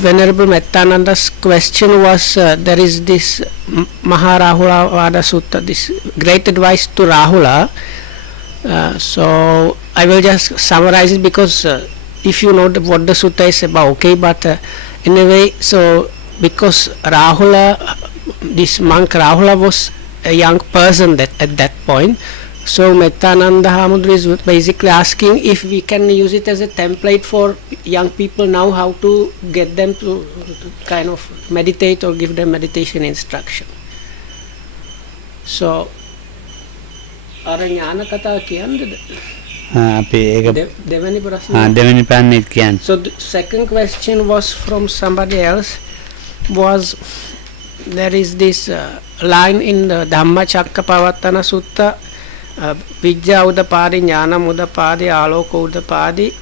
Venerable Mettananda's question was there is this Maharahula Vada Sutta, this great advice to Rahula. So I will just summarize it because if you know what the sutta is about, okay, but anyway, so because Rahula, this monk Rahula was a young person at that point, so Mettananda Hamudra is basically asking if we can use it as a template for young people now, how to get them to kind of meditate or give them meditation instruction. So අර ඥාන කතා කියන්නද? අපි ඒක දෙවෙනි ප්‍රශ්නේ. දෙවෙනි ප්‍රශ්නේ කියන්න. So the second question was from somebody else, was there is this line in the Dhammacakkappavattana Sutta, Vijja Udapadi, Jnana Udapadi, Aloka Udapadi.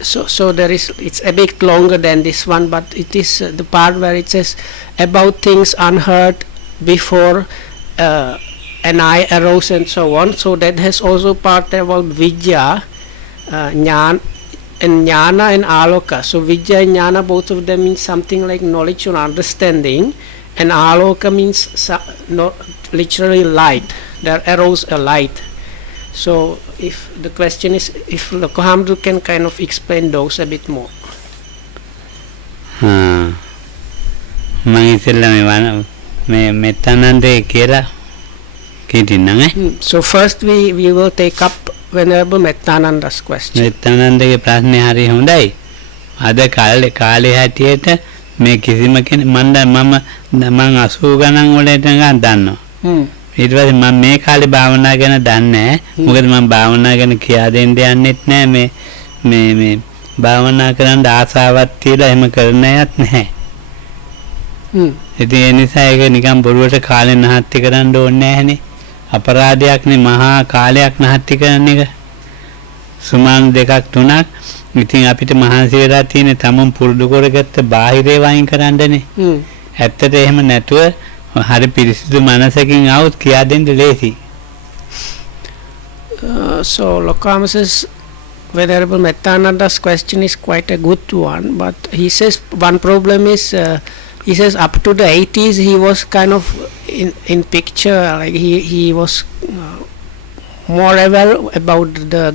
So there is, it's a bit longer than this one, but it is the part where it says about things unheard before an eye arose and so on. So that has also part about Vijja, Jnana and Aloka. So Vijja and Jnana, both of them mean something like knowledge or understanding, and Aloka means literally light. There arose a light. So if the question is, if Lokohamdu can kind of explain those a bit more. So first we will take up Venerable Mettananda's question. Mettanandaගේ ප්‍රශ්නේ හරි හොඳයි. අද කාලේ හැටියට මේ කිසිම කෙනෙක් මම 80 ගණන් වලට ගන්න දන්නවා. ඊට පස්සේ මම මේ කාලේ භාවනා ගැන දන්නේ නැහැ. මොකද මම භාවනා ගැන කියා දෙන්න යන්නෙත් නැහැ. මේ භාවනා කරන්න ආසාවක් තියලා එහෙම කරන්න යත් නැහැ. ඉතින් ඒ නිසා ඒක නිකන් බොරුවට කාලේ නහත්ති කරන්න ඕනේ නැහැනේ. අපරාධයක් නේ මහා කාලයක් නහත්ති කරන එක. සුමාන දෙකක් තුනක්. ඉතින් අපිට මහන්සි වෙලා තියෙන තමන් පුරුදු කරගත්ත බාහිරේ වයින් කරන්නනේ. ඇත්තට එහෙම නැතුව හරි පිරිසිදු මනසකින් આવුත් කියා දෙන්න ලේසි. So Lokama says Venerable Mettananda's question is quite a good one, but he says one problem is he says up to the 80s he was kind of in picture, like he was more aware about the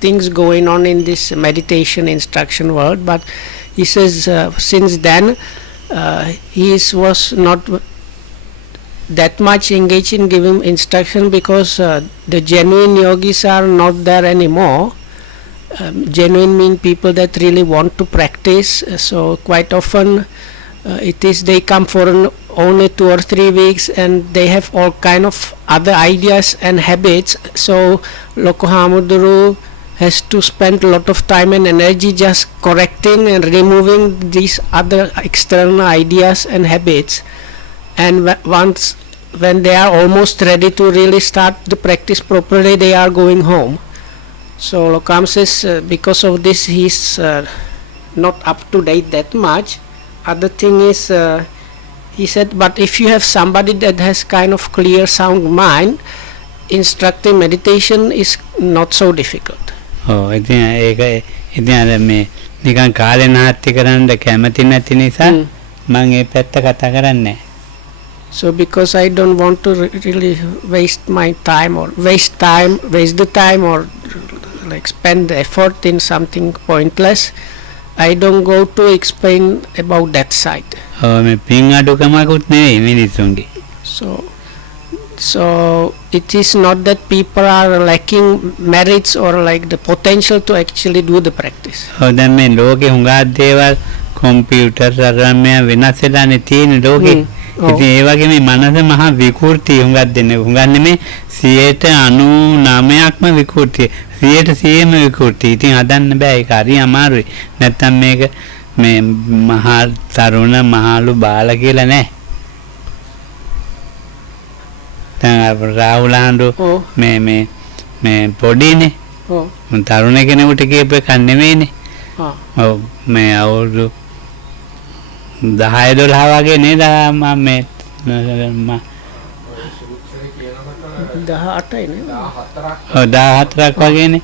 things going on in this meditation instruction world, but he says since then he was not that much engaged in giving instruction because the genuine yogis are not there anymore. Genuine mean people that really want to practice. So quite often it is they come for only 2 or 3 weeks and they have all kind of other ideas and habits. So Lokohamuduru has to spend a lot of time and energy just correcting and removing these other external ideas and habits. And when they are almost ready to really start the practice properly, they are going home. So Lokam says because of this he's not up to date that much. Other thing is he said, but if you have somebody that has kind of clear sound mind, instructing meditation is not so difficult. ඉතින් ඉතින් අර මේ නිකන් කාලේ නාස්ති කරන්න කැමති නැති නිසා මම ඒ පැත්ත කතා කරන්නේ. So because I don't want to really waste my time or waste the time or like spend the effort in something pointless, I don't go to explain about that side. මේ පින් අඩුකමකුත් නෙවෙයි මිනිස්සුන්ගේ. So it is not that people are lacking merits or like the potential to actually do the practice. දැන් මේ ලෝකේ හුඟක් දේවල් computer රාමය වෙනස් වෙලානේ තියෙන ලෝකේ. ඉතින් ඒ වගේ මේ මනස මහා විකෘති හුඟක් දෙන්නේ. හුඟක් නෙමේ 99%ක්ම විකෘති. 100%ම විකෘති. ඉතින් හදන්න බෑ, ඒක හරි අමාරුයි. නැත්තම් මේක මේ මහා තරුණ මහලු බාල කියලා නෑ. Rahul Handu me podine tarune keneකුට කියප එකක් නෙමෙයිනේ. ඔව් මේ අවුරුදු 10 12 වගේ නේද මම මේ 18යි නේ 14ක් වගේනේ.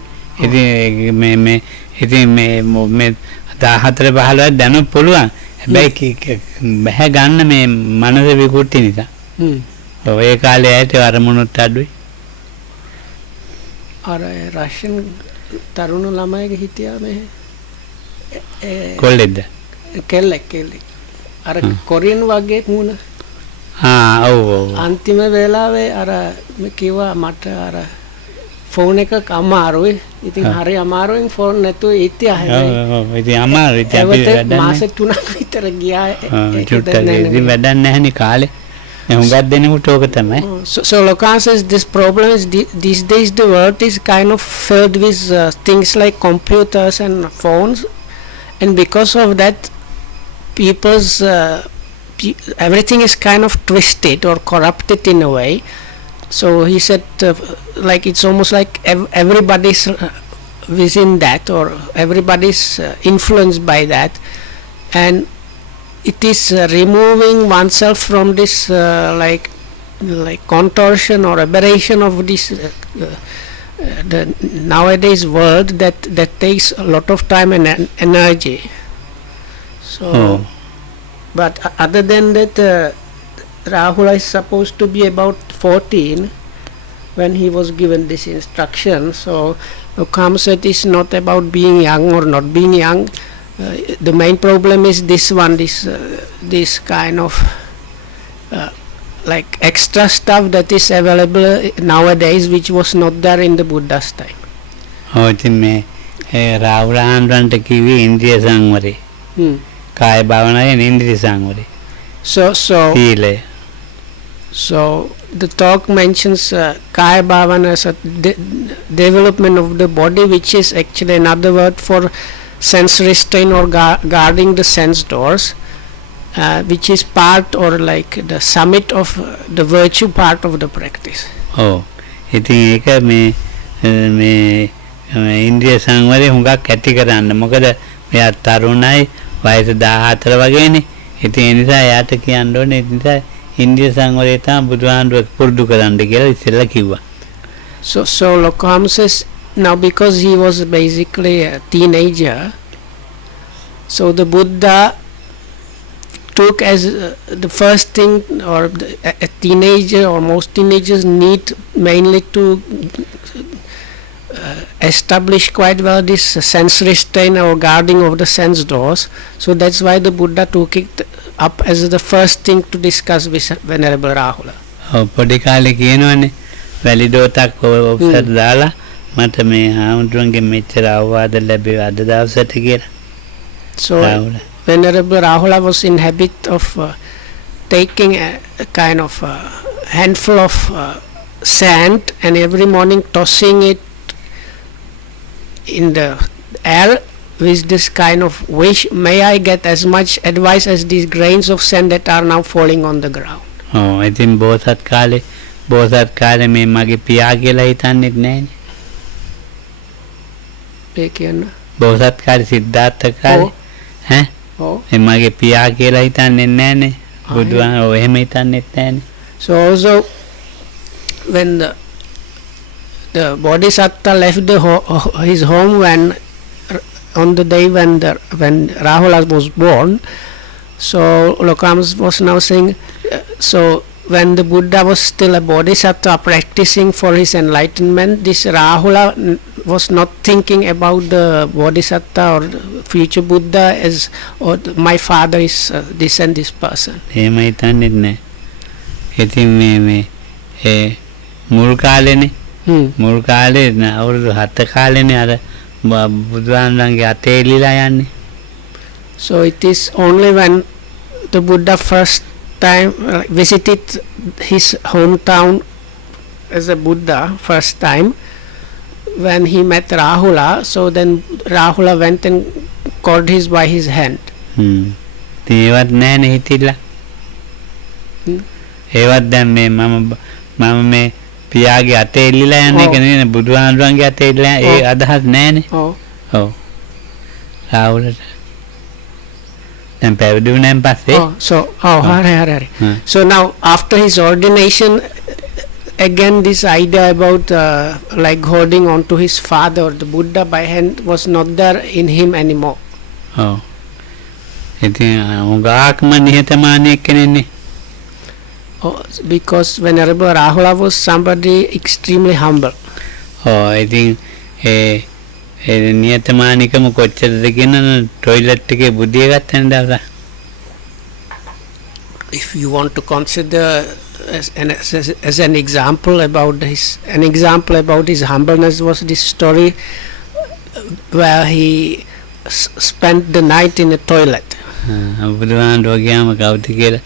ඉතින් මේ 14 15 දැනුත් පුළුවන්. හැබැයි බෑ ගන්න මේ මනස විකෘති නිසා. ඔය කාලේ ඇයිට අරමුණුත් අඩුයි. අර රෂන් තරුණ ළමයිගේ හිටියා මේ කොල්ලෙක්ද? කෙල්ලෙක් අර කොරියන් වගේ මුණ. ඔව්. අන්තිම වෙලාවේ අර කිව්වා මට අර ෆෝන් එකක් අමාරුයි. ඉතින් හරි අමාරුවෙන් ෆෝන් නැතුව ඉතියා හැබැයි. ඔව් ඉතින් අමාරුයි. අපි වැඩන්නේ. මාස 3ක් විතර ගියා. ඉතින් වැඩන්නේ නැහනේ කාලේ. හුඟක් දෙනෙකුට ඕක තමයි. So Lokan says this problem is these days the world is kind of filled with things like computers and phones, and because of that people's everything is kind of twisted or corrupted in a way. So he said like it's almost like everybody's within that, or everybody's influenced by that, and it is removing oneself from this like contortion or aberration of this the nowadays world that takes a lot of time and energy. So but other than that Rahula is supposed to be about 14 when he was given this instruction. So Lokam said it's not about being young or not being young. The main problem is this one, this kind of like extra stuff that is available nowadays, which was not there in the Buddha's time. ඉතින් මේ රාහුලහන්රන්ට කිව්වේ ඉන්ද්‍රිය සංවරේ. කාය භාවනාවේ ඉන්ද්‍රිය සංවරේ. So the talk mentions Kaya Bhavana as a development of the body, which is actually another word for sense restraint or guarding the sense doors, which is part or like the summit of the virtue part of the practice. ඉතින් ඒක මේ ඉන්ද්‍රිය සංවරේ හුඟක් ඇති කරන්න. මොකද මෙයා තරුණයි, වයස 14 වගේනේ. ඉතින් ඒ නිසා එයාට කියන්න ඕනේ ඒ නිසා ඉන්ද්‍රිය සංවරය තමයි බුදුහාමුදුරුවෝ පුරුදු කරන්න කියලා ඉස්සෙල්ලා කිව්වා. So Lokam says now because he was basically a teenager, so the Buddha took as the first thing, or a teenager or most teenagers need mainly to establish quite well this sense restraint or guarding of the sense doors. So that's why the Buddha took it up as the first thing to discuss with Venerable Rahula. පොඩි කාලේ කියනවනේ වැලිඩෝතක් ඔෆ්සර් දාලා මට මේ හාමුදුරන්ගේ මෙච්චර අවවාද ලැබෙව අද දවසට කියලා. So Venerable Rahula was in habit of taking a kind of handful of sand and every morning tossing it in the air with this kind of wish, may I get as much advice as these grains of sand that are now falling on the ground. ඉතින් බෝසත් කාලේ මේ මගේ පියා කියලා හිතන්නේත් නැහැනේ. ඒ කියන්න බෝසත් කාලේ සිද්ධාර්ථ කාලේ මේ මගේ පියා කියලා හිතන්නේ නැහැනේ. බුදුහාම එහෙම හිතන්නේත් නැහැනේ. So also when the Bodhisattva left his home on the day when Rahula was born, so Lokam was now saying, so when the Buddha was still a Bodhisattva practicing for his enlightenment, this Rahula was not thinking about the Bodhisattva or the future Buddha as, or my father is this and this person. එහෙම හිතන්නේත් නැහැ. ඉතින් මේ මුල් කාලේනේ මුල් කාලේ අවුරුදු 7 කාලේනේ අර බුදුහාමුදුරන්ගේ අතේ එල්ලලා යන්නේ. So it is only when the Buddha first time visited his hometown as a Buddha first time, when he met Rahula, so then Rahula went and caught his by his hand. ඒවත් නැහැනේ හිතිලා. ඒවත් දැන් මේ මම මේ පියාගේ අතේ එල්ලලා යන්නේ කියන්නේ බුදුහාමුදුරන්ගේ අතේ එල්ලලා ඒ අදහස් නැහැනේ. ඔව්. රාහුලට දැන් පැවිදි වුණාන් පස්සේ හරි. So now after his ordination, again this idea about like holding on to his father or the Buddha by hand was not there in him anymore. ඔව්. ඉතින් උගාක්ම නිහතමානී කෙනෙන්නේ. Oh, because Venerable Rahula was somebody extremely humble. ඔව්. ඉතින් ඒ නිහතමානීකම කොච්චරද කියන toilet එකේ බුදිය ගත්තනේ දවසක්. If you want to consider as an example about his humbleness was this story where he spent the night in a toilet. බුදුහාමුදුරුවෝ ගියාම කවුද කියලා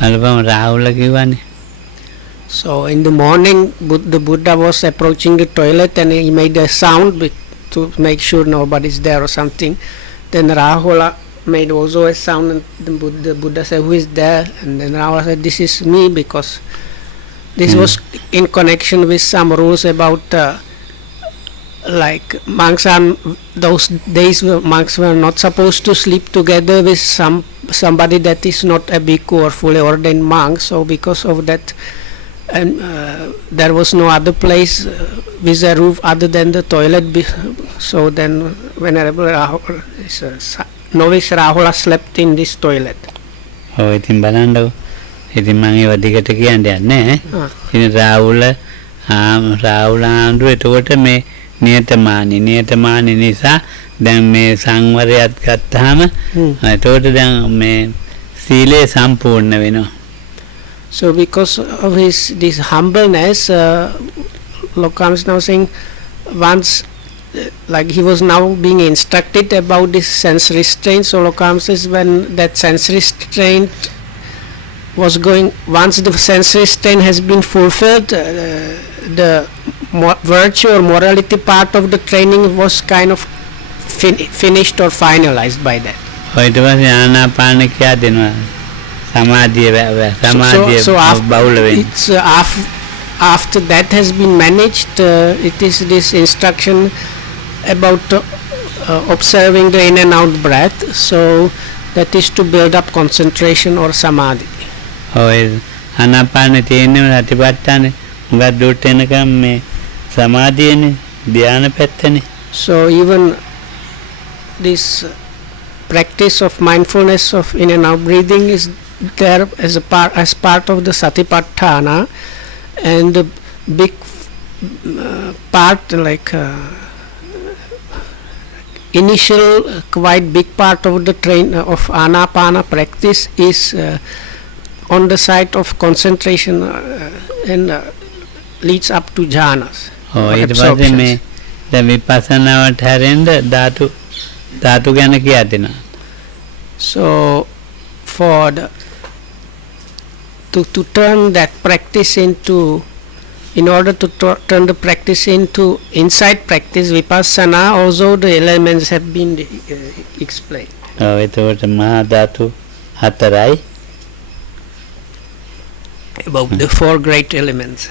බලපම රාහුල කිව්වනේ. So in the morning the Buddha was approaching the toilet and he made a sound to make sure nobody's there or something. Then Rahula made also a sound and the Buddha said, who is there? And then Rahula said, this is me, because this was in connection with some rules about like monks are, those days monks were not supposed to sleep together with somebody that is not a bhikkhu or fully ordained monk. So because of that, and there was no other place with a roof other than the toilet. So then Venerable Rahula, novice Rahula slept in this toilet. ඔව් ඉතින් බලන්නකො. ඉතින් මම ඒව දිගට කියන්න යන්නේ. ඉතින් රාහුල ආන්දු එතකොට මේ නියතමානී නිසා දැන් මේ සංවරයත් ගත්තාම එතකොට දැන් මේ සීලය සම්පූර්ණ වෙනවා. So because of this humbleness, Lokam is now saying, once like he was now being instructed about this sense restraint. So Lokam says when that sense restraint was going, once the sense restraint has been fulfilled, the virtue or morality part of the training was kind of finished or finalized by that. So after that has been managed, it is this instruction about observing the in and out breath. So that is to build up concentration or samadhi. So even this practice of mindfulness of in and out breathing is there as part of the Satipatthana, and the big part, like initial quite big part of the of Anapana practice is on the side of concentration and leads up to jhanas. So for the to turn that practice into, in order to turn the practice into insight practice, vipassana, also the elements have been explained. About the four great elements.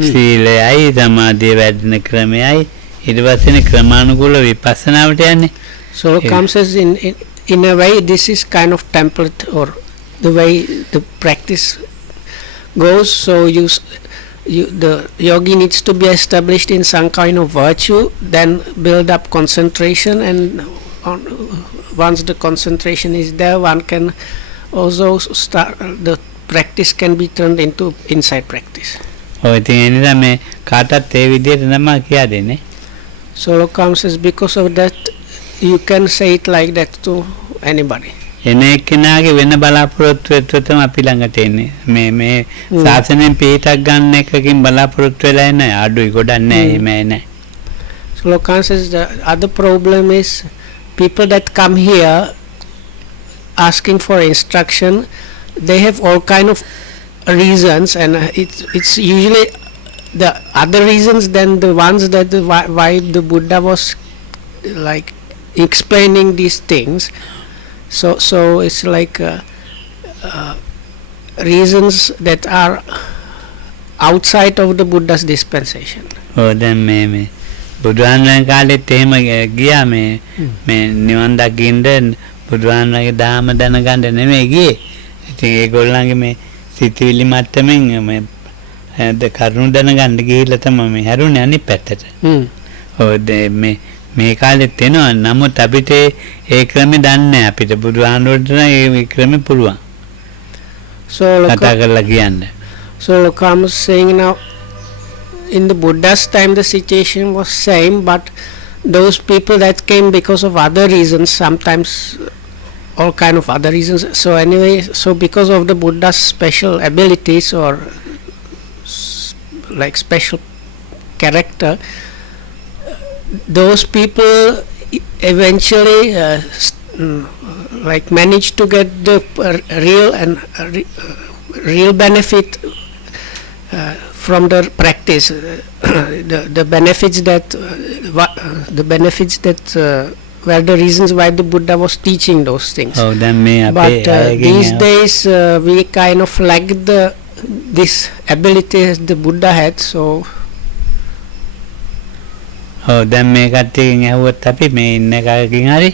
සීලයයි සමාධිය වැඩෙන ක්‍රමයයි ඊට පස්සේ ක්‍රමානුකූල විපස්සනාවට යන්නේ. So it comes as in a way this is kind of template or the way the practice goes. So the yogi needs to be established in some kind of virtue, then build up concentration, and once the concentration is there, one can also start, the practice can be turned into insight practice. So Lokam says because of that you can say it like that to anybody. එනේකනාගේ වෙන බලාපොරොත්තු තමයි අපි ළඟට එන්නේ. මේ සාසනයෙන් පිටක් ගන්න එකකින් බලාපොරොත්තු වෙලා ඉන්නේ අඩුයි ගොඩක් නැහැ එහෙමයි නැහැ. So Lokam says the other problem is people that come here asking for instruction, they have all kind of reasons, and it's usually the other reasons than the ones that why the Buddha was like explaining these things. So it's like reasons that are outside of the Buddha's dispensation. දැන් මේ බුදුහාමුදුරන් කාලෙත් එහෙම ගියා මේ නිවන් දකින්න බුදුහාමුදුරන්ගේ ධර්ම දැනගන්න නෙමෙයි ගියේ. ඉතින් ඒගොල්ලන්ගේ මේ සිතුවිලි මට්ටමින් මේ කරුණු දැනගන්න ගිහිල්ලා තමයි මේ හැරුණේ අනිත් පැත්තට. ඔව් මේ කාලෙත් එනවා. නමුත් අපිට ඒ ක්‍රමෙ දන්නේ නැහැ. අපිට බුදුහාමුදුරට ඒ ක්‍රමෙ පුළුවන්. So කතා කරලා කියන්න. So Lokam is saying now, in the Buddha's time the situation was same, but those people that came because of other reasons, sometimes all kind of other reasons. So anyway, so because of the Buddha's special abilities or like special character, those people eventually like managed to get the real and real benefit from the practice, the benefits that were the reasons why the Buddha was teaching those things. Oh, but these days we kind of lack this ability as the Buddha had. So දැන් මේ කට්ටියකින් ඇහුවත් අපි මේ ඉන්න කකින් හරි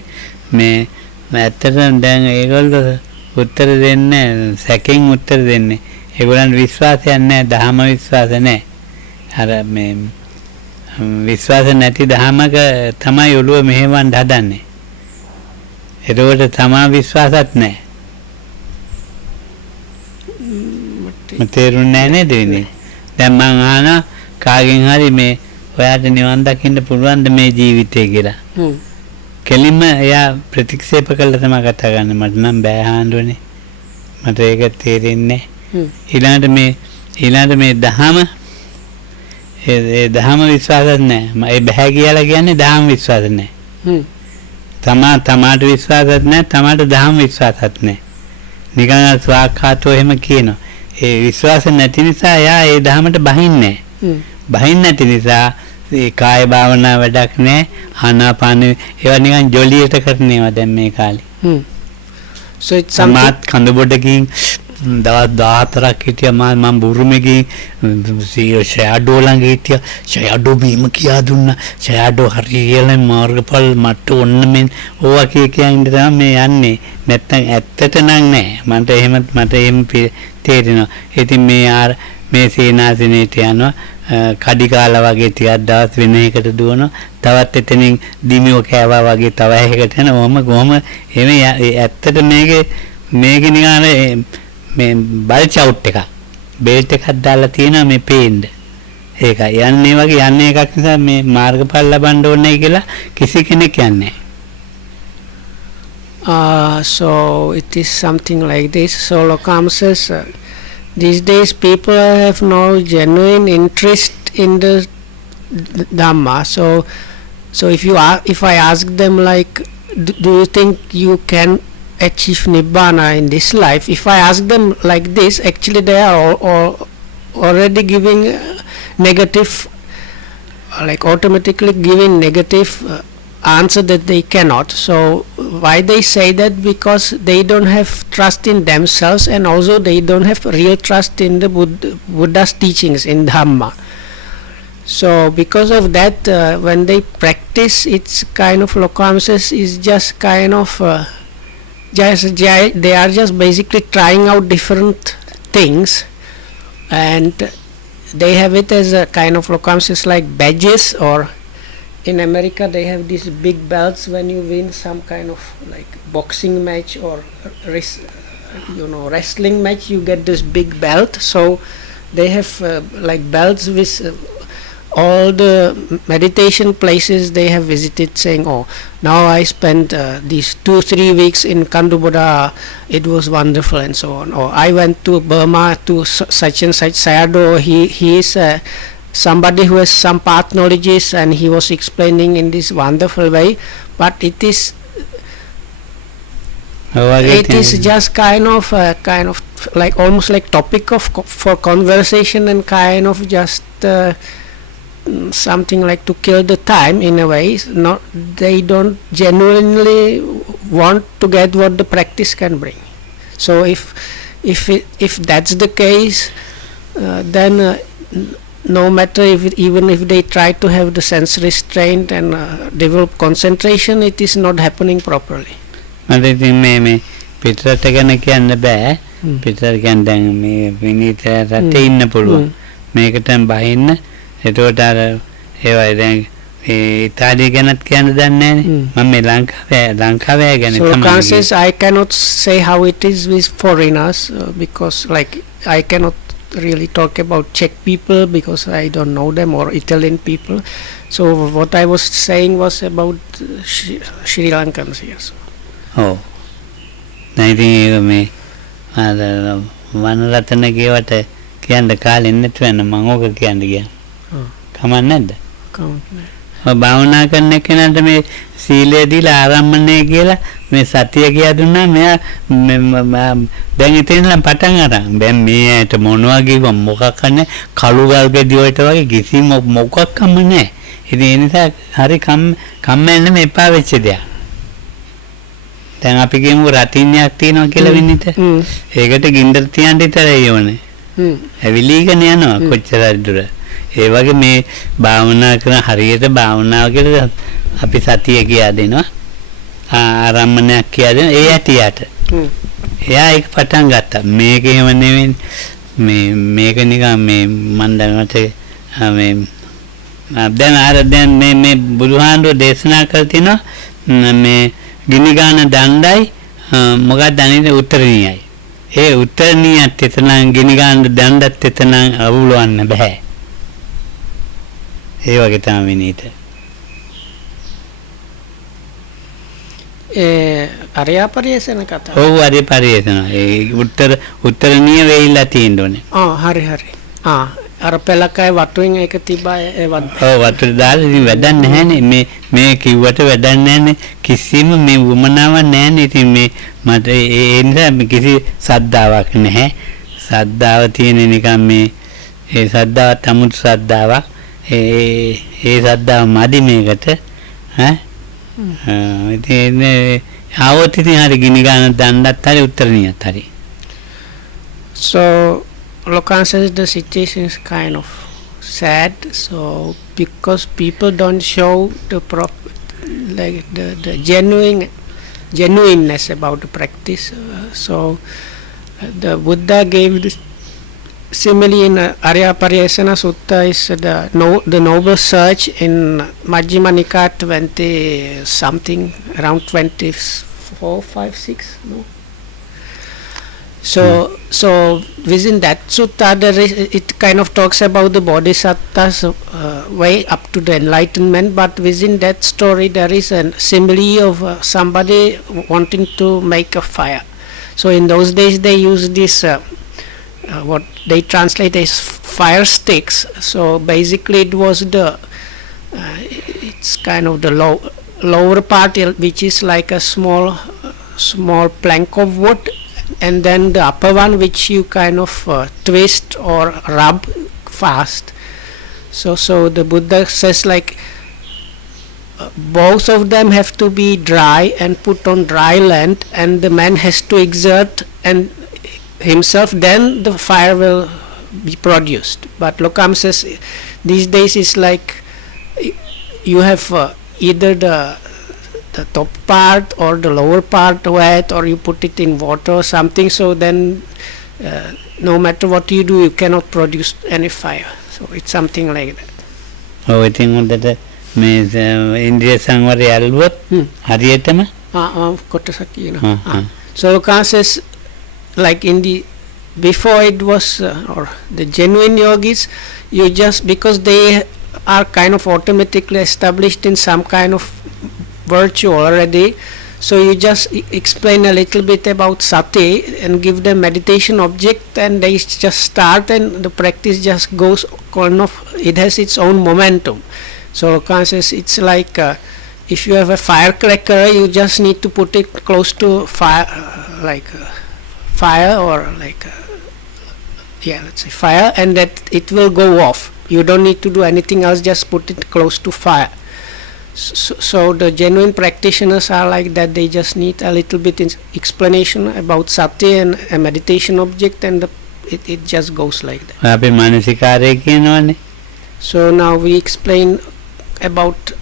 මේ ඇත්තටම දැන් ඒගොල්ලෝ උත්තර දෙන්නේ සැකෙන් උත්තර දෙන්නේ. ඒගොල්ලන්ට විශ්වාසයක් නැහැ, ධර්ම විශ්වාස නැහැ. අර මේ විශ්වාස නැති ධර්මක තමයි ඔළුව මෙහෙවන්න හදන්නේ. ඒකට තමා විශ්වාසත් නැහැ. මට තේරුන්නේ නැහැ නේද ඉන්නේ. දැන් මං අහනවා කාගෙන් හරි මේ ඔයාට නිවන් දකින්න පුළුවන්ද මේ ජීවිතේ කියලා. කෙලින්ම එයා ප්‍රතික්ෂේප කළා තමයි කතා කරන්නේ. මට නම් බෑ හාන්දුනේ. මට ඒක තේරෙන්නේ නැහැ. ඊළඟට මේ දහම ඒ දහම විශ්වාසයක් නැහැ. ඒ බෑ කියලා කියන්නේ දහම විශ්වාස නැහැ. තමාට විශ්වාසයක් නැහැ. තමාට දහම විශ්වාසයක් නැහැ. නිකන් ස්වාක්ඛාතෝ එහෙම කියනවා. ඒ විශ්වාස නැති නිසා එයා ඒ දහමට බහින්නේ නැහැ. බහින්නේ නැති නිසා ඒ කාය භාවනා වැඩක් නැහැ. ආනාපාන ඒවා නිකන් ජොලියට කරන ඒවා දැන් මේ කාලේ. So it's something කඳ බොඩකින් දවස් 14ක් හිටියා මම බුරුමේ ෂැඩෝ ළඟ හිටියා. ෂැඩෝ බීම කියා දුන්නා. ෂැඩෝ හරියට මාර්ගඵල මට ඔන්න මෙන් ඕවා කියන තමයි මේ යන්නේ. නැත්තම් ඇත්තට නම් නෑ. මට එහෙම තේරෙනවා. ඉතින් මේ සේනාසනෙට යනවා. කඩි කාලා වගේ ටිකක් දවස් වෙන එකට දුවනවා. තවත් එතනින් දිමියෝ කෑවා වගේ තව එකකට යනවා. කොහොම එහෙම ඇත්තට මේකේ නිකන් මේ බල්ච් අවුට් එක බේල්ට් එකක් දාලා තියෙනවා මේ පේන්න. ඒකයි යන්නේ වගේ යන්නේ එකක් නිසා මේ මාර්ගඵල ලබන්න ඕනේ කියලා කිසි කෙනෙක් යන්නේ නැහැ. So it is something like this. So Lokam says these days people have no genuine interest in the Dhamma. So if I ask them like, do you think you can achieve Nibbana in this life? If I ask them like this, actually they are already giving negative, like automatically giving negative answer that they cannot. So why they say that? Because they don't have trust in themselves, and also they don't have real trust in the Buddha's teachings in Dhamma. So because of that, when they practice, it's kind of Lokam says is just kind of they are just basically trying out different things, and they have it as a kind of Lokam says like badges, or in America they have these big belts when you win some kind of like boxing match or wrestling match. You get this big belt. So they have like belts with all the meditation places they have visited, saying, oh, now I spent these 2-3 weeks in Kanduboda, it was wonderful, and so on. Or I went to Burma to such and such Sayadaw. He is somebody who has some path knowledges, and he was explaining in this wonderful way. But it is just kind of like almost like topic for conversation, and kind of just something like to kill the time in a way. Not, they don't genuinely want to get what the practice can bring. So if that's the case, then no matter even if they try to have the sense restraint and develop concentration, it is not happening properly. මට ඉතින් මේ පිටරට ගැන කියන්න බෑ. පිටර කියන්නේ දැන් මේ විනීත රටේ ඉන්න පුළුවන්. මේකට බහින්න එතකොට අර ඒවයි දැන් ඒ ඉතාලිය ගැනත් කියන්න දන්නේ නැහැ. මම මේ ලංකාවේ ගැන So Lokan says I cannot say how it is with foreigners because like I cannot really talk about Czech people because I don't know them or Italian people. So what I was saying was about Sri Lankans here. So. ඔව්. දැන් ඉතින් මේ අර වනරතන කියවට කියන්න කාලෙ නැතු වෙන මම ඕක කියන්න ගියා. කමක් නැද්ද? කමක් නැහැ. භාවනා කරන කෙනාට මේ සීලය දීලා ආරම්භණය කියලා මේ සතිය කියා දුන්නා මෙයා දැන් ඉතින්නම් පටන් අරන් දැන් මේ ඇට මොනවා කිව්ව මොකක් නැහැ කළු ගල් ගෙඩි වලට වගේ කිසිම මොකක්ම නැහැ. ඉතින් ඒ නිසා හරි කම්මැල්ල මේ එපා වෙච්ච දෙයක්. දැන් අපි කියමු රතින්යක් තියෙනවා කියලා විනිත. ඒකට ගින්දර තියන්න විතරයි ඕනේ. ඇවිලීගෙන යනවා කොච්චර දුර. ඒ වගේ මේ භාවනා කරන හරියට භාවනාව කියලා අපි සතිය කියා දෙනවා. ආරම්මණයක් කියා දෙනවා. ඒ ඇටියට. එයා ඒක පටන් ගත්තා. මේක එහෙම නෙවෙයි. මේක නිකන් මේ මන් දැනට මේ දැන් මේ බුදුහාමුදුරේ දේශනා කර තිනවා මේ ගිනිගාන දණ්ඩයි මොකක්ද අනිත් උත්තරණියයි. ඒ උත්තරණියත් එතනන් ගිනිගාන දණ්ඩත් එතනන් අවුලවන්න බෑ. ඒ වගේ තමයි විනීත. අරයා පරිේෂණ කතා. ඔව් අරේ පරිේෂණ. ඒ උත්තරණිය වෙයිලා තියෙන්න ඕනේ. හරි. අර පෙලකයි වතුරින් එක තිබා ඔව් වතුර දාලා ඉතින් වැඩක් නැහැනේ මේ කිව්වට වැඩක් නැහැනේ කිසිම මේ වමනාවක් නැහැනේ ඉතින් මේ මට ඒ නිසා කිසි සද්දාවක් නැහැ සද්දාව තියෙන නිකන් මේ ඒ සද්දාව තමුත් සද්දාවක් ඒ සද්දාව මදි මේකට ඉතින් ආවොත් ඉතින් හරි ගිනි ගන්න දණ්ඩත් හරි උත්තරණියත් හරි. So Lokan says the situation is kind of sad. So because people don't show the the genuineness about the practice. So the Buddha gave this simile in Arya Pariyesana Sutta is the noble search in Majjhima Nikaya 20 something around 24, 5, 6 no. So within that sutta it kind of talks about the bodhisattva's way up to the enlightenment, but within that story there is a simile of somebody wanting to make a fire. So in those days they used this what they translate as fire sticks. So basically it was it's kind of the lower part which is like a small plank of wood, and then the upper one which you kind of twist or rub fast. So the Buddha says like both of them have to be dry and put on dry land, and the man has to exert and himself, then the fire will be produced. But Lokam says these days is like you have either the top part or the lower part wet, or you put it in water or something, so then no matter what you do you cannot produce any fire. So it's something like that. Oh, I think that means India Sangwari Alwat Hariyatama Kotasaki, So Lokan says like before it was or the genuine yogis, you just because they are kind of automatically established in some kind of virtue already, so you just explain a little bit about sati and give them meditation object, and they just start and the practice just goes kind of, it has its own momentum. So Lokan says it's like if you have a firecracker, you just need to put it close to fire, fire or let's say fire, and that it will go off. You don't need to do anything else, just put it close to fire. So the genuine practitioners are like that. They just need a little bit explanation about sati and a meditation object, and it just goes like that. So now we explain about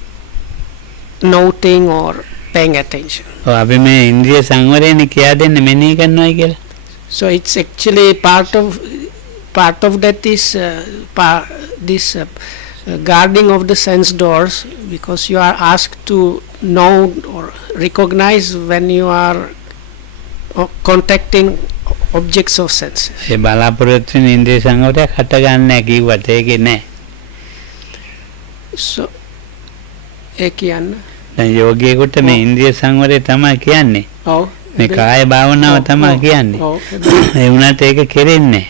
noting or paying attention. So it's actually part of that is this guarding of the sense doors, because you are asked to know or recognize when you are contacting objects of senses. ඒ බලාපොරොත්තු වෙන ඉන්ද්‍රිය සංවරයක් හට ගන්න නැහැ කිව්වට ඒකේ නැහැ. So ඒ කියන්න. දැන් යෝගියෙකුට මේ ඉන්ද්‍රිය සංවරය තමයි කියන්නේ. ඔව්. මේ කාය භාවනාව තමයි කියන්නේ. ඔව්. ඒ වුණාට ඒක කෙරෙන්නේ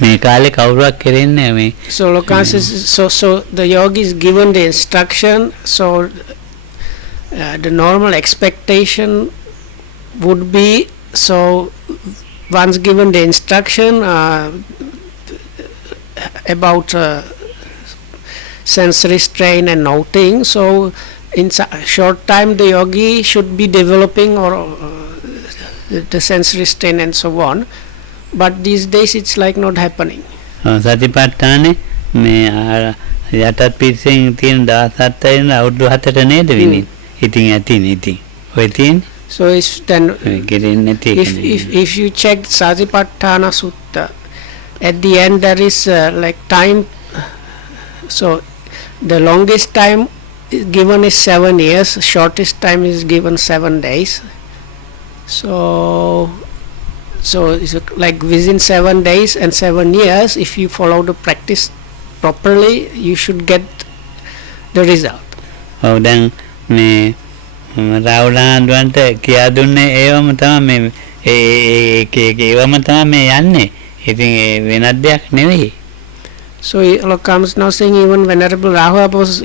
මේ කාලේ කවුරුවක් කෙරෙන්නේ මේ. So Lokan says, so the yogi is given the instruction, so the normal expectation would be, so once given the instruction about sensory strain and noting, so in short time the yogi should be developing or the sensory strain and so on, but these days it's like not happening. සතිපට්ඨානේ මේ යටත් පිටසෙන් තියෙන 17 වෙනි අවුරුදු 7ට නේද විනි. ඉතින් ඇතිනේ ඉතින්. ඔය තියෙන්නේ. So if you check Satipatthana Sutta, at the end there is like time. So the longest time given is 7 years, shortest time is given 7 days. So it's like within 7 days and 7 years, if you follow the practice properly, you should get the result. Oh, then me රාහුලන්ට කියා දුන්නේ ඒවම තමයි මේ ඒවම තමයි මේ යන්නේ. ඉතින් ඒ වෙනත් දෙයක් නෙවෙයි. So Lokam is now saying even Venerable Rahula was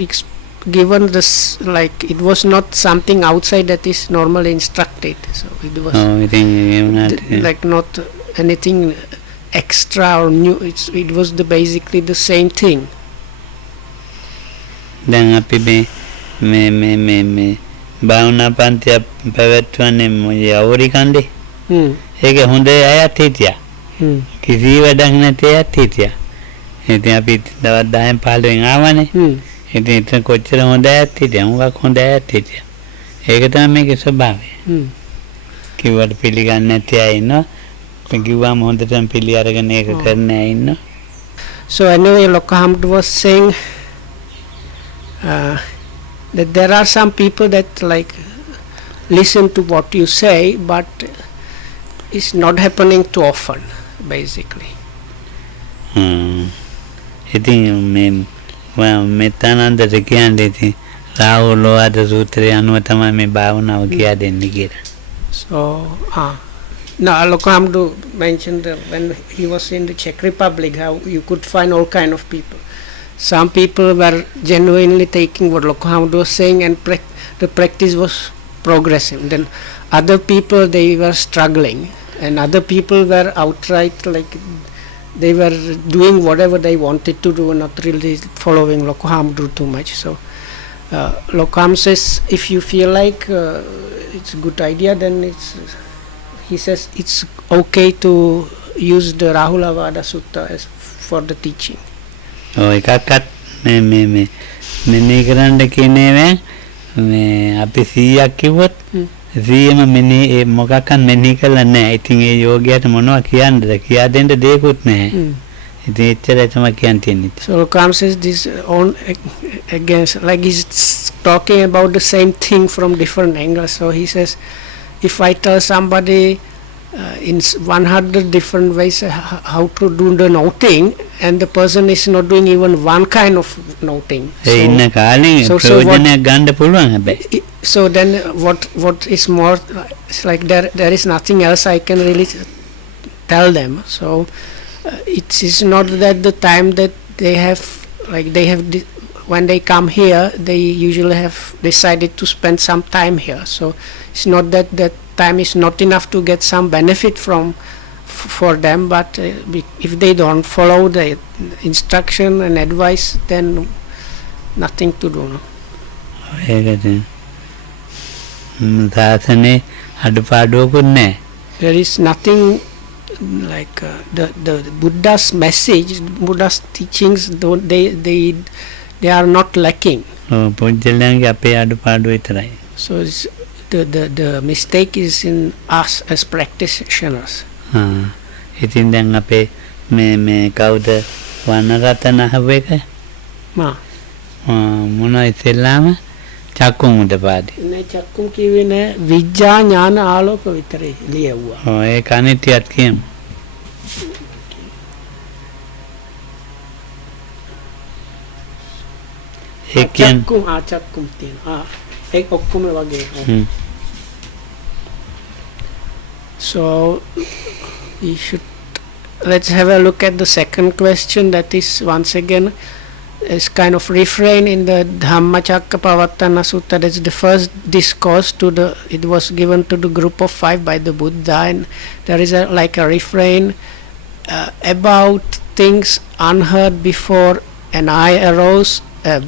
given this, like it was not something outside that is normally instructed. So it was like not anything extra or new. It was basically the same thing. දැන් අපි මේ භාවනා පන්තිය පැවැත්වන්නේ යවරි කන්දේ. ඒක හොඳ අයත් හිටියා. කිසි වැඩක් නැති අයත් හිටියා. ඉතින් අපි දවස් 10න් 15න් ආවනේ. ඉතින් කොච්චර හොඳ අයත් හිටියා. මොකක් හොඳ අයත් හිටියා. ඒක තමයි මේකේ ස්වභාවය. කිව්වට පිළිගන්නේ නැති අය ඉන්නවා. කිව්වම හොඳටම පිළි අරගෙන ඒක කරන අය ඉන්නවා. So anyway, Lokhamd was saying that there are some people that like listen to what you say, but it's not happening too often, basically. ඉතින් මෙතනන්දට කියන්නේ ඉතින් රාහුලෝවාද සූත්‍රය අනුව තමයි මේ භාවනාව කියා දෙන්නේ කියලා. So now Lokhamdu mentioned when he was in the Czech Republic how you could find all kind of people. Some people were genuinely taking what Lokhamdu was saying, and the practice was progressing. Then other people, they were struggling, and other people were outright like they were doing whatever they wanted to do and not really following Lokhamdu too much. So Lokham says if you feel like it's a good idea, then he says it's okay to use the Rahulavada Sutta as for the teaching. එකක්වත් මේ මෙනෙහි කරන්න කියන්නේ මේ අපි 100ක් කිව්වොත් 100ම මෙනෙහි මොකක්වත් මෙනෙහි කරලා නැහැ. ඉතින් ඒ යෝගියාට මොනවා කියන්නද? කියා දෙන්න දෙයක්වත් නැහැ. ඉතින් එච්චරයි තමයි කියන්නේ. So Lokam says this on against, like he's talking about the same thing from different angles. So he says if I tell somebody in 100 different ways how to do the noting, and the person is not doing even one kind of noting, so then what is more, it's like there is nothing else I can really tell them. So it is not that the time that they have, like they have when they come here, they usually have decided to spend some time here. So it's not that time is not enough to get some benefit for them, but if they don't follow the instruction and advice, then nothing to do. No? There is nothing like the Buddha's message, Buddha's teachings, they are not lacking. So the mistake is in us as practitioners. ඉතින් දැන් අපේ මේ කවුද වනරතන අහපු එක මොනවා ඉතින්ලාම චක්කුම් උදපාදි නේ චක්කුම් කියවේ නෑ විඥා ඥාන ආලෝක විතරයි ලියවුවා. ඔව් ඒක අනිත්‍යත් කියමු. ඒ කියන්නේ චක්කුම් තියෙනවා. ඒක ඔක්කොම වගේ. So we should let's have a look at the second question. That is once again is kind of refrain in the Dhammacakkappavattana Sutta. That's the first discourse it was given to the group of 5 by the Buddha, and there is like a refrain about things unheard before an eye arose, that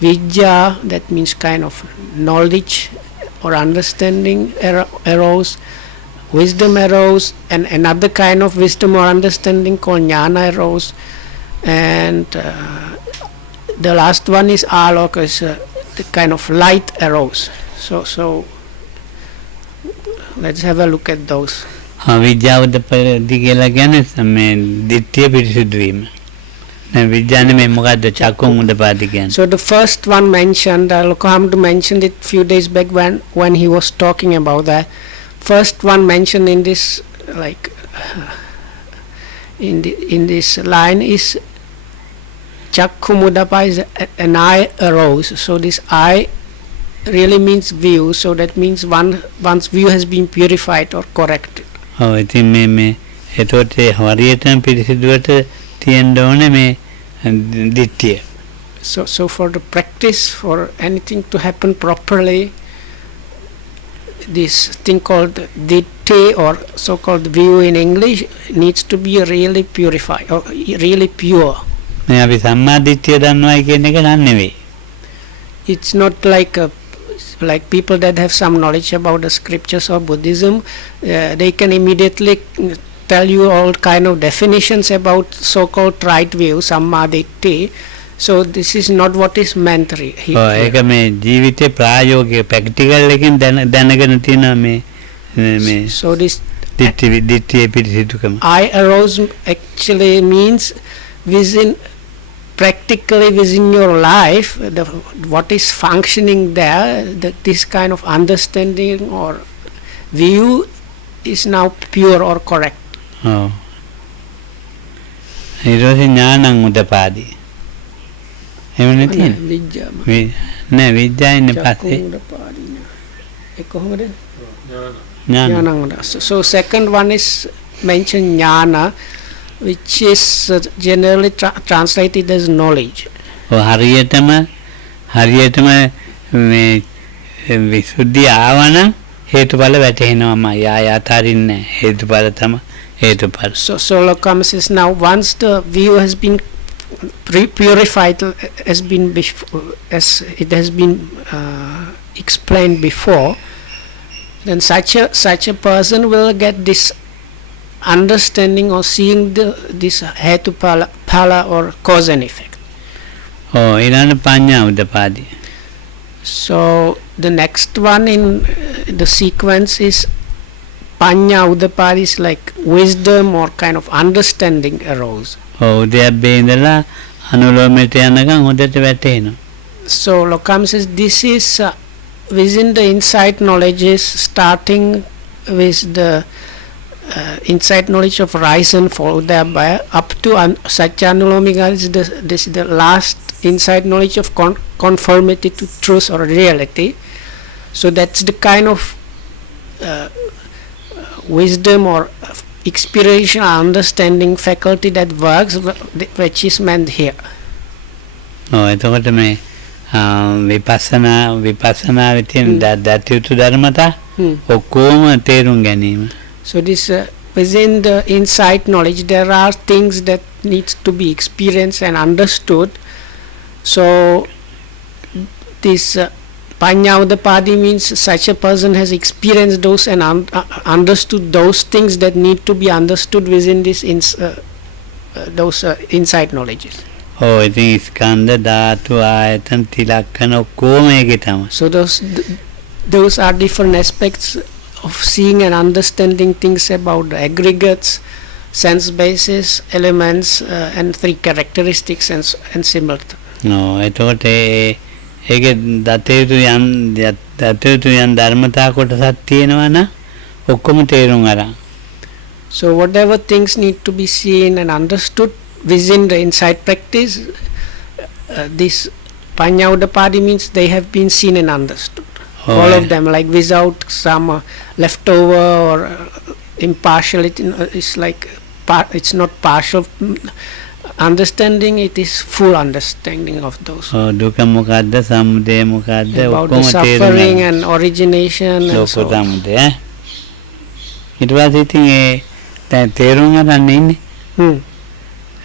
vidya, that means kind of knowledge or understanding arose, wisdom arose, and another kind of wisdom or understanding called jnana arose, and the last one is aloka, is the kind of light arose. So let's have a look at those. විද්‍යාවද පරිදි කියලා කියන්නේ මේ ditthිය පිරිසුදු වීම. විද්‍යාවේ මේ මොකද්ද චක්කුම් උදපාදි කියන්නේ? So the first one mentioned, Lokohamdu mentioned it few days back when he was talking about that. First one mentioned in this like in this line is Chakkumudapa, is an eye arose. So this eye really means view. So that means one's view has been purified or corrected. ඔව් ඉතින් මේ එතකොට හරියටම පිරිසිදුවට තියෙන්න ඕනේ මේ ditthිය. So for the practice, for anything to happen properly, this thing called ditthi or so-called view in English needs to be really purified or really pure. මේ අපි සම්මා ditthිය දන්නවයි කියන එක නෙවෙයි. It's not like people that have some knowledge about the scriptures or Buddhism, they can immediately tell you all kind of definitions about so-called right view, samma ditthi. So this is not what is meant here. ඒක මේ ජීවිතේ ප්‍රායෝගික practical එකෙන් දැනගෙන තියෙනවා මේ so this ditthිය පිරිසිදුකම. I arose actually means practically within your life, what is functioning there, this kind of understanding or view is now pure or correct. ඊට පස්සේ ඥානං උදපාදි. එහෙම නැතිනේ. නෑ විද්‍යාව ඉන්නේ පස්සේ. ඒ කොහොමද? ඥානං. So second one is mentioned jnana, which is generally translated as knowledge. හරියටම මේ විසුද්ධිය ආවනම් හේතුඵල වැටෙනවාම යායතරින්නේ හේතුඵල තමයි හේතුඵල. So Lokama says now once the view has been purified as it has been explained before, then such a person will get this understanding or seeing this hetupala or cause and effect. ඊළඟ පඤ්ඤා උදපාදි. So the next one in the sequence is panya udapadi, is like wisdom or kind of understanding arose. උදයබ්බේ ඉඳලා අනුලෝමයට යනකම් හොඳට වැටෙනවා. So Lokam says this is within the insight knowledges, starting with the insight knowledge of rise and fall, thereby up to Satyanulomika is the last insight knowledge of conformity to truth or reality. So that's the kind of wisdom or experiential understanding faculty that works, which is meant here. එතකොට මේ විපස්සනාවේ තියෙන දත්‍යුතු ධර්මතා ඔක්කොම තේරුම් ගැනීම. So this within the insight knowledge there are things that needs to be experienced and understood. So this panya udapadi means such a person has experienced those and understood those things that need to be understood within this those insight knowledges. ඉතින් ස්කන්ධ ධාතු ආයතන තිලක්කන ඔක්කොම ඒකේ තමයි. So those are different aspects of seeing and understanding things about the aggregates, sense basis, elements, and three characteristics and similar. No, එතකොට ඒකේ දතේතු යම් ධර්මතා කොටසක් තියෙනවා නම් ඔක්කොම තේරුම් අරන්. So whatever things need to be seen and understood within the insight practice, this Panya Udapadi means they have been seen and understood. All of them, like without some leftover or impartiality. It's like it's not partial understanding, it is full understanding of those. දුක මොකද්ද, සමුදය මොකද්ද, about the ඔක්කොම suffering and origination and ලෝක so on. සමුදය. ඊට පස්සේ ඉතින් ඒ දැන් තේරුම් ගන්න ඉන්නේ.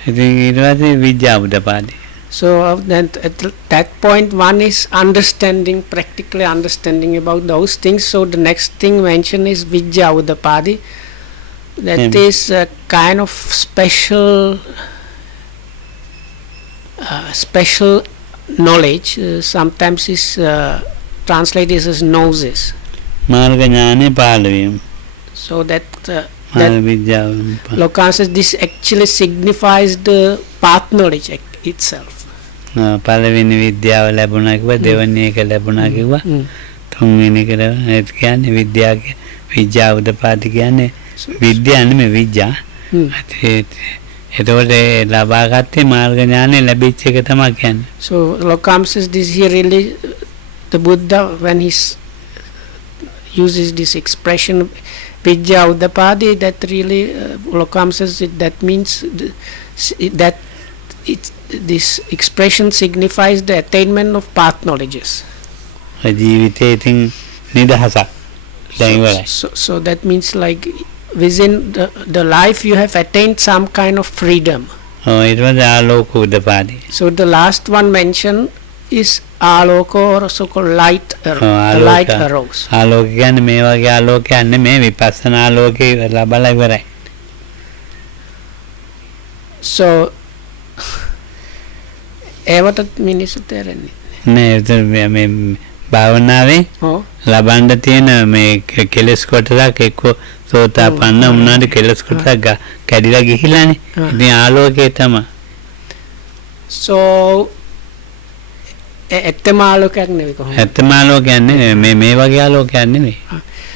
ඉතින් ඊට පස්සේ විද්‍යා උදපාදි. So then at that point one is understanding, practically understanding about those things. So the next thing mentioned is Vidya Udapadi. That is a kind of special knowledge. Sometimes is translated as gnosis. මාර්ග ඥානෙ පහළ වීම. So that මාර්ග විද්‍යාව. Lokan says this actually signifies the path knowledge itself. පළවෙනි විද්‍යාව ලැබුණා කිව්වා, දෙවෙනි එක ලැබුණා කිව්වා, තුන්වෙනි එක කියන්නේ විද්‍යාව උදපාදි කියන්නේ විද්‍යාව නෙමෙයි විද්‍යා. එතකොට ලබා ගත්තේ මාර්ග ඥානෙ ලැබිච්ච එක තමයි කියන්නේ. So Lokam says this here really the Buddha when he uses this expression Vidya Udapadi, that really Lokam says that means that this expression signifies the attainment of path knowledges. ජීවිතේ ඉතින් නිදහසක් දැන් ඉවරයි. So that means like within the life you have attained some kind of freedom. ඊට පස්සේ ආලෝක උදපාදි. So the last one mentioned is Aloko, or so called light light arrows. ආලෝක කියන්නේ මේ වගේ ආලෝකයක් නෙමෙයි, විපස්සනා ආලෝකේ ලබලා ඉවරයි. So ඒවටත් මිනිස්සු තේරෙන්නේ නෑ. මේ භාවනාවේ ලබන්න තියෙන මේ කෙලස් කොටසක් එක්ක සෝතාපන්න වුණාද කෙලස් කොටසක් කැඩිලා ගිහිලානේ. ඉතින් ආලෝකේ තමයි. So ඇත්තම ආලෝකයක් නෙවෙයි කොහොමද? ඇත්තම ආලෝකයක් නෙවෙයි, මේ වගේ ආලෝකයක් නෙවෙයි.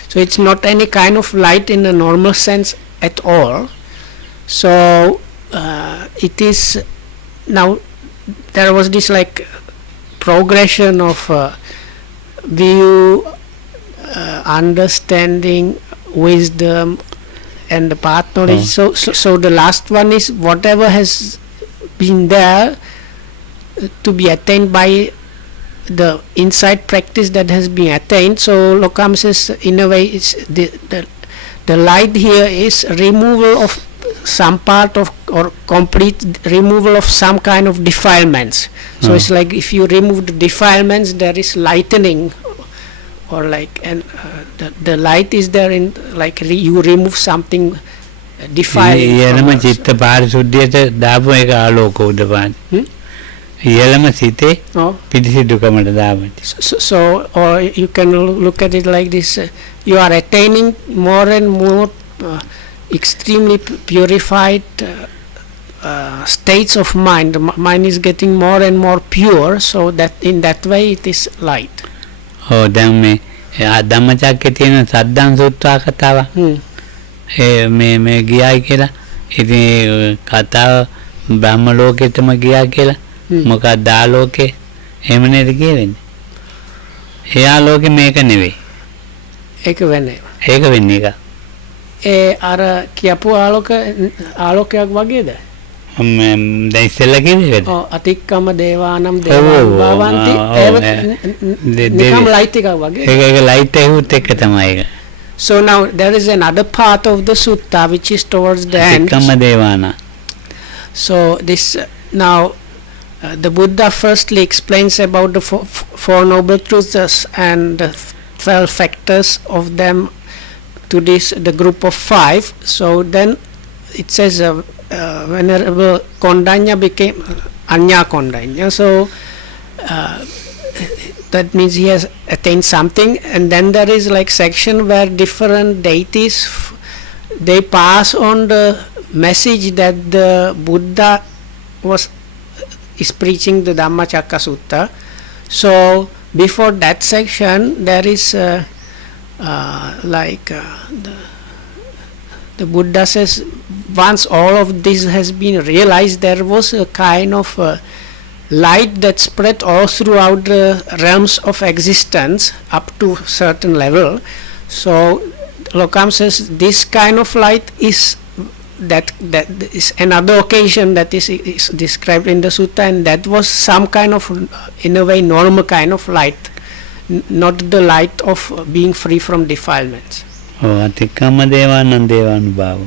So it's not any kind of light in a normal sense at all. So it is now there was this like progression of view, understanding, wisdom, and the path knowledge. So the last one is whatever has been there to be attained by the insight practice that has been attained. So Lokam says in a way it's the light here is removal of some part of or complete removal of some kind of defilements. So it's like if you remove the defilements there is lightening, or like and the light is there in like you remove something defiled. ඊළම චිත්ත පාරිශුද්ධියට දාපු එක ආලෝක උදපාදි. ඊළම සිතේ පිරිසිදුකමට දාපු. So or you can look at it like this, you are attaining more and more extremely purified states of mind. The mind is getting more and more pure, so that in that way it is light. දැන් මේ ධම්මචක්කේ තියෙන සද්දන් සූත්‍රා කතාව මේ ගියායි කියලා. ඉතින් කතාව බ්‍රහ්ම ලෝකෙටම ගියා කියලා. මොකක්ද ආලෝකේ? එහෙම නේද කියවෙන්නේ? ඒ ආලෝකේ මේක නෙවෙයි. ඒක වෙන්නේ. ඒක වෙන්නේ එක. අර කියපු ආලෝකයක් වගේද? දැන් ඉස්සෙල්ලා කිව්වේ. අතික්කම දේවානම් දේවානුභාවන්ති නිකම් ලයිට් එකක් වගේ. ඒක ලයිට් එකත් එක්ක තමයි ඒක. So now there is another part of the sutta which is towards the end. අතික්කම දේවාන. So this now the Buddha firstly explains about the four noble truths and the 12 factors of them to the group of 5. So then it says Venerable Kondanya became Anya Kondanya. So that means he has attained something. And then there is like section where different deities they pass on the message that the Buddha is preaching the Dhammacakka Sutta. So before that section there is the Buddha says once all of this has been realized, there was a kind of light that spread all throughout the realms of existence up to certain level. So Lokam says this kind of light is that is another occasion that is described in the sutta, and that was some kind of, in a way, normal kind of light, not the light of being free from defilements. අතික්කම දේවානන් දේවානුභාව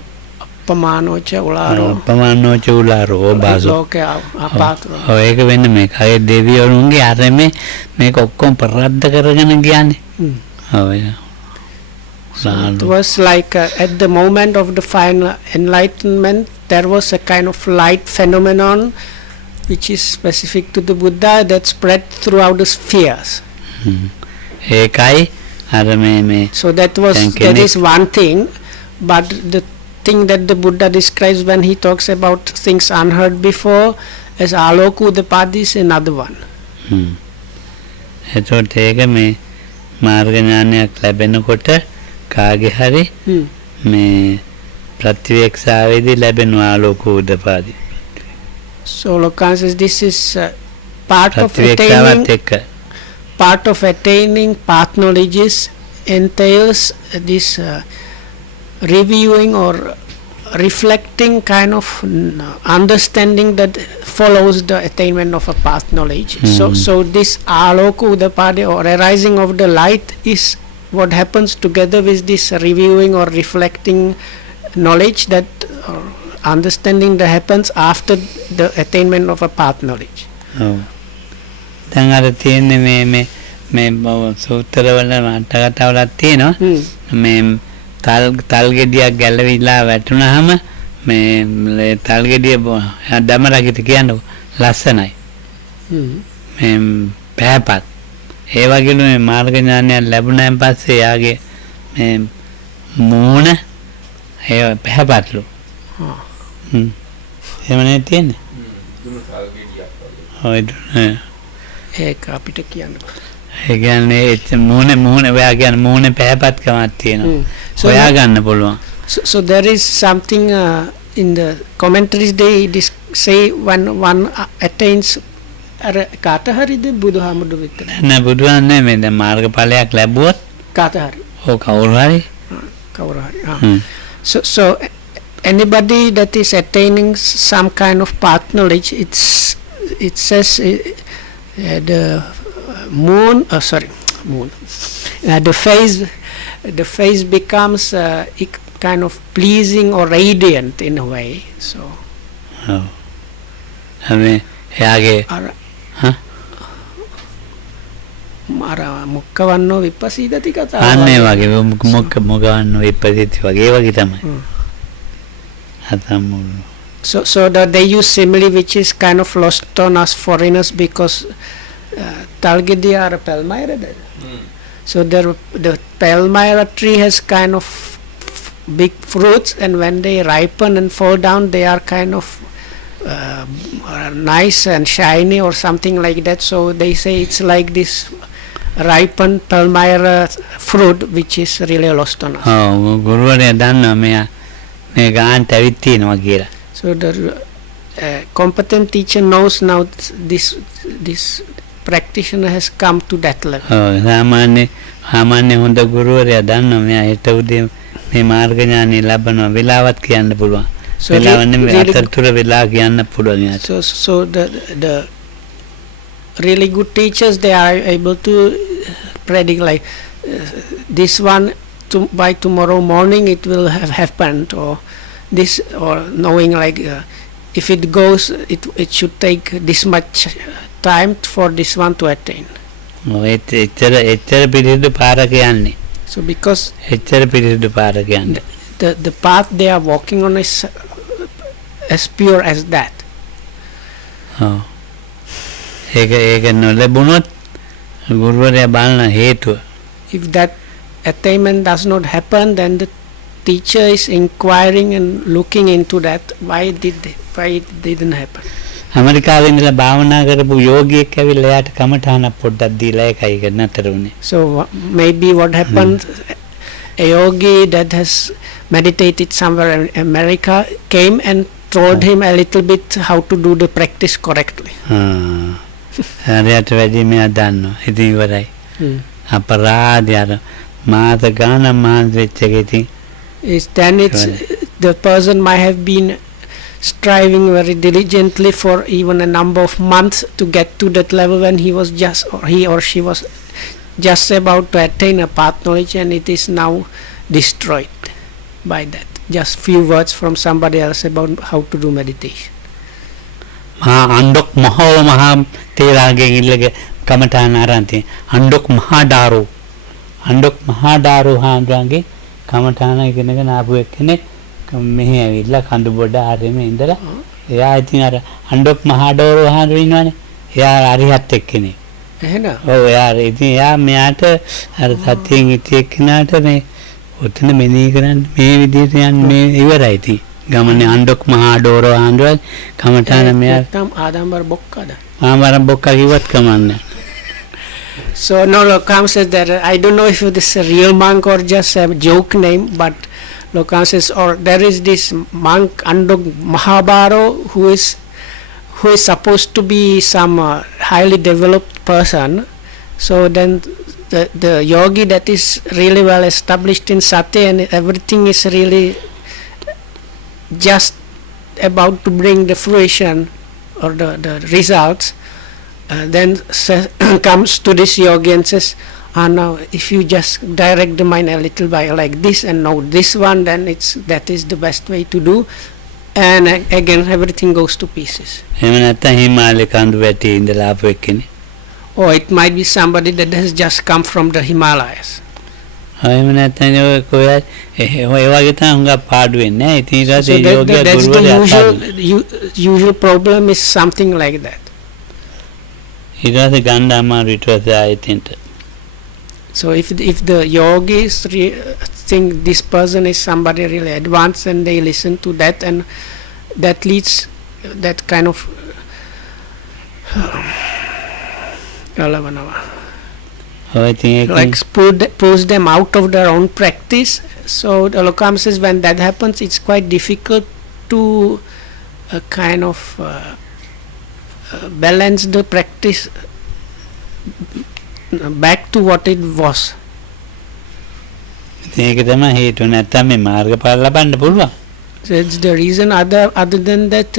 Pamanocha ularo පමන්නෝච උලාරෝ බාසෝ loke apatro. ඒක වෙන්න මේ කයේ දෙවිවරුන්ගේ ආරමේ මේක ඔක්කොම ප්‍රරද්ධ කරගෙන ගියානේ. It was like at the moment of the final enlightenment, there was a kind of light phenomenon which is specific to the Buddha that spread throughout the spheres. ඒකයි අර මේ So that is one thing, but the thing that the Buddha describes when he talks about things unheard before as aloku udapada is another one. එතකොට ඒක මේ මාර්ග ඥානයක් ලැබෙනකොට කාගේ හරි මේ ප්‍රතිවේක්ෂාවේදී ලැබෙනවා ආලෝක උදපාදි. So Lokan says this is part of attaining path knowledges entails this reviewing or reflecting kind of understanding that follows the attainment of a path knowledge. So this aloka udapada or arising of the light is what happens together with this reviewing or reflecting knowledge, that understanding that happens after the attainment of a path knowledge. දැන් අර තියෙන්නේ මේ සූත්‍රවල අටකතාවලක් තියෙනවා මේ තල් ගෙඩියක් ගැලවිලා වැටුනහම මේ තල් ගෙඩිය දමරකිට කියන්නකො ලස්සනයි මේ පැහැපත් ඒ වගේම මේ මාර්ග ඥානය ලැබුණාන් පස්සේ යාගේ මේ මූණ ඒ පැහැපත්ලු එහෙමනේ තියෙන්නේ දුන තල් ගෙඩියක් වගේ ඒක අපිට කියන්න ඒ කියන්නේ මූණ ඔයා කියන්නේ මූණේ පැහැපත්කමක් තියෙනවා හොයා ගන්න පුළුවන්. So there is something in the commentaries they say when one attains අර කාට හරිද බුදුහාමුදුරු විතර නෑ බුදුහාම නෙමෙයි දැන් මාර්ගඵලයක් ලැබුවොත් කාට හරි ඔව් කවුරු හරි so anybody that is attaining some kind of path knowledge, it says the moon the face becomes kind of pleasing or radiant in a way. So එයාගේ මාර මුක්කවන්නෝ විපස්සීදති කතාව අන්නේ වගේ මොකවන්නෝ විපස්සීති වගේ වගේ තමයි so that they use simile which is kind of lost on us foreigners because talgediya are palmyra. So the palmyra tree has kind of big fruits, and when they ripen and fall down they are kind of nice and shiny or something like that. So they say it's like this ripened palmyra fruit which is really lost on us. ගුරුවරයා දන්නවා මේ ගාන්ට ඇවිත් තියෙනවා කියලා. So the competent teacher knows now this practitioner has come to that level. සාමාන්‍ය හොඳ ගුරුවරයා දන්නවා මෙයා හිත උදේ මේ මාර්ග ඥානෙ ලබනවා වෙලාවත් කියන්න පුළුවන්. වෙලාවන්නේ මේ අතරතුර වෙලා කියන්න පුළුවන්. So the really good teachers, they are able to predict like this one by tomorrow morning it will have happened, or this, or knowing like if it goes it should take this much time for this one to attain. එච්චර පිළිදු පාරක යන්නේ. So because එච්චර පිළිදු පාරක යන්නේ. The path they are walking on is as pure as that. ඒක නොලැබුණොත් ගුරුවරයා බලන හේතුව. If that attainment does not happen, then the teacher is inquiring and looking into that. Why it didn't happen? ඇමරිකාවේ ඉඳලා භාවනා කරපු යෝගියෙක් ඇවිල්ලා එයාට කමඨානක් පොඩ්ඩක් දීලා ඒකයි ඒක නතර වුනේ. So maybe what happened, a yogi that has meditated somewhere in America came and told him a little bit how to do the practice correctly. හරියට වැඩි මෙයා දන්නවා. ඉතින් ඉවරයි. අපරාධය අර මාත ගාන මහන්සි වෙච්ච එක ඉතින් Then it's the person might have been striving very diligently for even a number of months to get to that level when he or she was just about to attain a path knowledge, and it is now destroyed by that. Just few words from somebody else about how to do meditation. අන්ඩොක් මහා තේරාගේ ඉල්ලගේ කමඨාන ආරන්ති අන්ඩොක් මහා ඩාරු හාන්දරන්ගේ කමඨාන ඉගෙනගෙන ආපු එක්කෙනෙක් මෙහි ඇවිල්ලා කඳු බොඩ ආරෙම ඉඳලා එයා ඉතින් අර අන්ඩොක් මහා ඩාරු හාන්දර ඉන්නවනේ එයා අරිහත් එක්කෙනෙක් එහෙනම් ඔව් එයා ඉතින් එයා මෙයාට අර සතියෙන් ඉති එක්කෙනාට මේ ඔතන මෙනෙහි කරන්නේ මේ විදිහට යන්නේ මේ ඉවරයි ඉතින් ගමනේ අන්ඩොක් මහා ඩෝර හාන්දර කමඨාන මෙයා තම ආදම්බර බොක්කද ආමරම් බොක්ක කිව්වත් කමන්නේ. So no, Lokam says that I don't know if this is a real monk or just a joke name, but Lokam says, or there is this monk Andok Mahabaro who is supposed to be some highly developed person. So then the yogi that is really well established in sati and everything is really just about to bring the fruition or the results. Then comes to this yogi and says, now if you just direct the mind a little by like this and now this one, then that is the best way to do, and again everything goes to pieces. එහෙම නැත්නම් හිමාලය කඳු වැටි ඉඳලා ආපු එක්කනේ. Or it might be somebody that has just come from the Himalayas. එහෙම නැත්නම් ඔය කොහේ ඔය වගේ තමයි හුඟක් පාඩු වෙන්නේ. ඉතින් ඊට පස්සේ යෝගියා that's the ගුරුවරයා usual problem is something like that. ඊට පස්සේ ගන්න අමාරු ඊට පස්සේ ආයෙත්. So if the yogis think this person is somebody really advanced and they listen to that, and that leads that kind of like pulls them out of their own practice. So the Lokam says when that happens, it's quite difficult to kind of balance the practice back to what it was. ඒක තමයි හේතුව නැත්නම් මේ මාර්ගඵල ලබන්න පුළුවන්. So it's the reason other than that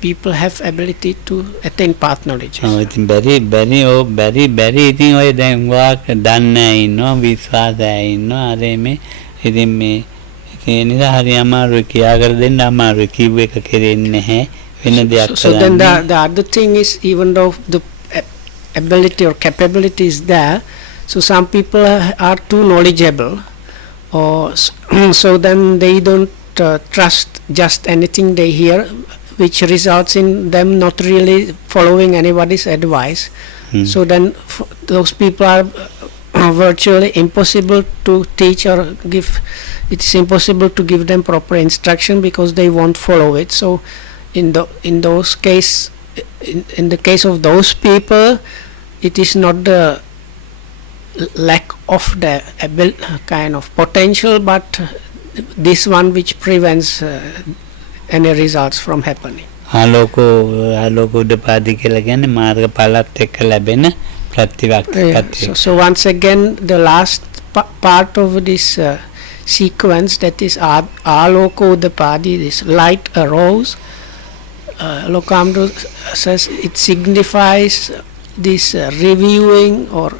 people have ability to attain path knowledge. ඉතින් බැරි ඉතින් ඔය දැන් වාක් දන්නේ ඉන්නවා විශ්වාසය ඉන්නවා අර මේ ඉතින් මේ ඒ නිසා හරි අමාරුයි කියා කර දෙන්න අමාරුයි කිව්ව එක කෙරෙන්නේ නැහැ වෙන දෙයක් So then the other thing is, even though the ability or capability is there, so some people are too knowledgeable, or so then they don't trust just anything they hear, which results in them not really following anybody's advice. So then those people are virtually impossible to teach or give. It's impossible to give them proper instruction because they won't follow it. So in the case of those people, it is not the lack of the kind of potential, but this one which prevents any results from happening. උඩපාදි කියලා කියන්නේ මාර්ගඵලත් එක්ක ලැබෙන ප්‍රතිවක්ති. So once again, the last part of this sequence, that is Aloko Udapadi, this light arose. Lokamdo says it signifies this reviewing or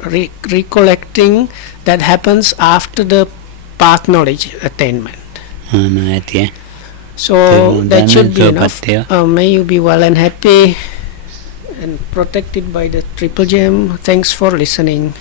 recollecting that happens after the path knowledge attainment. So that should be enough. May you be well and happy and protected by the Triple Gem. Thanks for listening.